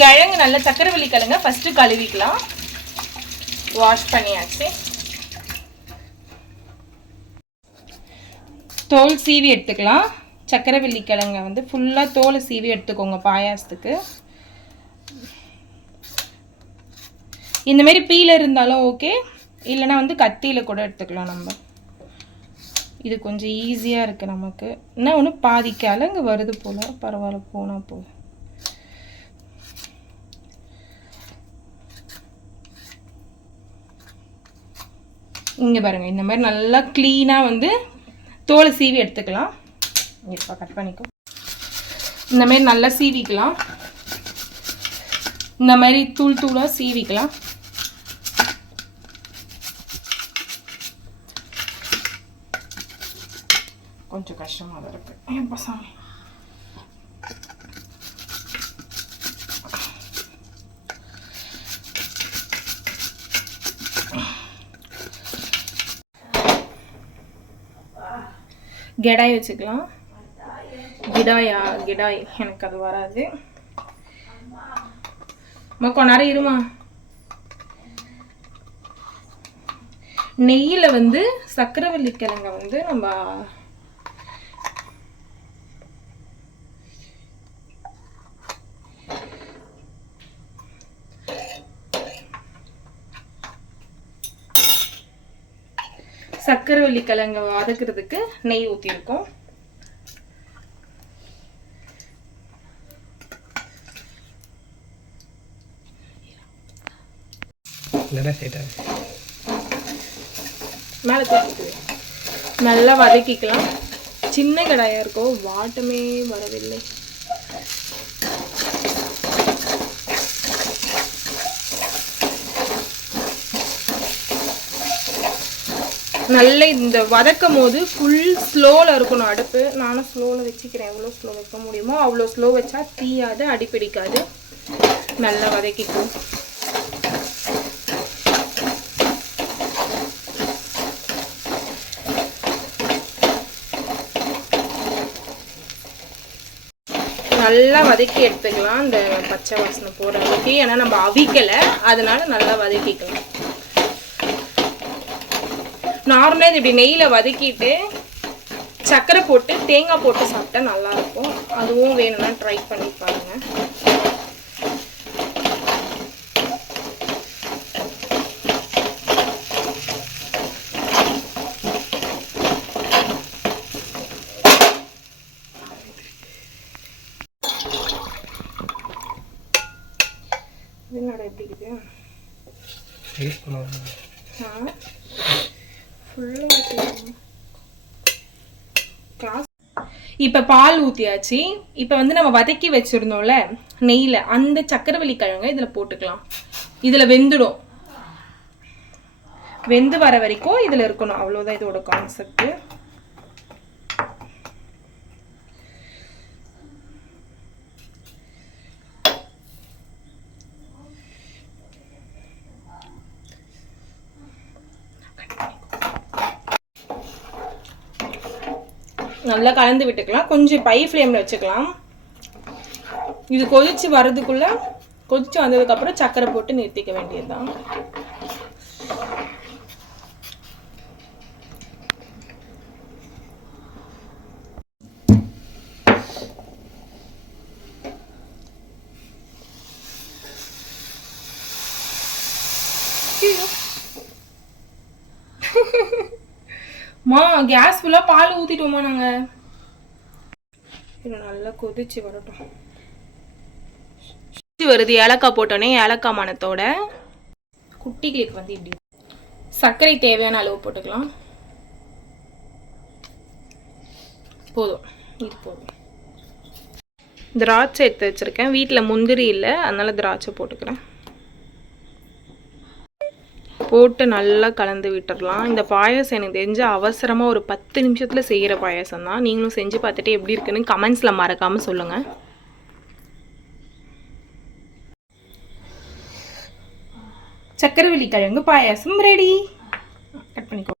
கிழங்கு நல்லா சக்கரவள்ளி கிழங்க ஃபர்ஸ்ட் கழுவிக்கலாம். வாஷ் பண்ணியாச்சு. தோல் சீவி எடுத்துக்கலாம். சக்கரவள்ளி கிழங்க வந்து ஃபுல்லாக தோலை சீவி எடுத்துக்கோங்க பாயாசத்துக்கு. இந்த மாதிரி பீல இருந்தாலும் ஓகே, இல்லைனா வந்து கத்தியில் கூட எடுத்துக்கலாம் நம்ம. இது கொஞ்சம் ஈஸியாக இருக்குது நமக்கு. என்ன ஒன்று பாதி கிழங்கு வருது போல், பரவாயில்ல போனால் போதும். இங்கே பாருங்கள், இந்த மாதிரி நல்லா க்ளீனாக வந்து தோலை சீவி எடுத்துக்கலாம். இப்போ கட் பண்ணிக்கோ. இந்த மாதிரி நல்லா சீவிக்கலாம். இந்த மாதிரி தூள் தூளாக சீவிக்கலாம். கொஞ்சம் கஷ்டமாக தான் இருக்கு. எப்போ சாமி கெடாய் வச்சுக்கலாம். கிடாய் எனக்கு அது வராது. கொஞ்ச நேரம் இருமா. நெய்யில் வந்து சக்கரவள்ளி கிழங்க வந்து நம்ம சக்கரவள்ளி கிழங்க வதக்கிறதுக்கு நெய் ஊற்றிருக்கோம். மேலே தூக்கிட்டு நல்லா வதக்கிக்கலாம். சின்ன கடாயாக இருக்கும், வாட்டமே வரவில்லை. நல்ல இந்த வதக்கும் போது ஃபுல் ஸ்லோவில் இருக்கணும் அடுப்பு. நானும் ஸ்லோவில் வச்சுக்கிறேன். எவ்வளோ ஸ்லோ வைக்க முடியுமோ அவ்வளோ ஸ்லோ வச்சா தீயாது, அடிப்பிடிக்காது. நல்லா வதக்கிக்கும். நல்லா வதக்கி எடுத்துக்கலாம், இந்த பச்சை வாசனை போகிற அளவுக்கு. ஏன்னா நம்ம அவிக்கலை, அதனால நல்லா வதக்கிக்கலாம். நார்மலாக இப்படி நெய்யில் வதக்கிட்டு சர்க்கரை போட்டு தேங்காய் போட்டு சாப்பிட்டா நல்லாயிருக்கும். அதுவும் வேணும்னா ட்ரை பண்ணி பாருங்க. என்னடா எப்படி இருக்குது? இப்போ பால் ஊற்றியாச்சு. இப்போ வந்து நம்ம வதக்கி வச்சுருந்தோம்ல நெய்யில், அந்த சக்கரவள்ளி கிழங்க இதில் போட்டுக்கலாம். இதில் வெந்துடும். வெந்து வர வரைக்கும் இதில் இருக்கணும். அவ்வளோதான் இதோட கான்செப்ட். நல்லா கலந்து விட்டுக்கலாம். கொஞ்சம் ஹை ஃப்ளேமில் வச்சுக்கலாம். இது கொதிச்சு வர்றதுக்குள்ளே, கொதிச்சு வந்ததுக்கப்புறம் சர்க்கரை போட்டு நிறுத்திக்க வேண்டியதுதான். மா கேஸ் ஃபுல்லாக பால் ஊற்றிட்டோமா நாங்கள். இது நல்லா கொதிச்சு வரட்டும். வருது ஏலக்காய் போட்டோன்னே, ஏலக்காய் மணத்தோட. குட்டிகளுக்கு வந்து இப்படி சர்க்கரை தேவையான அளவு போட்டுக்கலாம். போதும், இது போதும். திராட்சை எடுத்து வச்சுருக்கேன். வீட்டில் முந்திரி இல்லை, அதனால திராட்சை போட்டுக்கிறேன். போட்டு நல்லா கலந்து விட்டுடலாம். இந்த பாயாசம் எனக்கு தெரிஞ்சு அவசரமாக ஒரு 10 நிமிஷத்தில் செய்கிற பாயாசம் தான். நீங்களும் செஞ்சு பார்த்துட்டு எப்படி இருக்குன்னு கமெண்ட்ஸில் மறக்காமல் சொல்லுங்கள். சக்கரவள்ளி கிழங்கு பாயாசம் ரெடி. கட் பண்ணிக்கோ.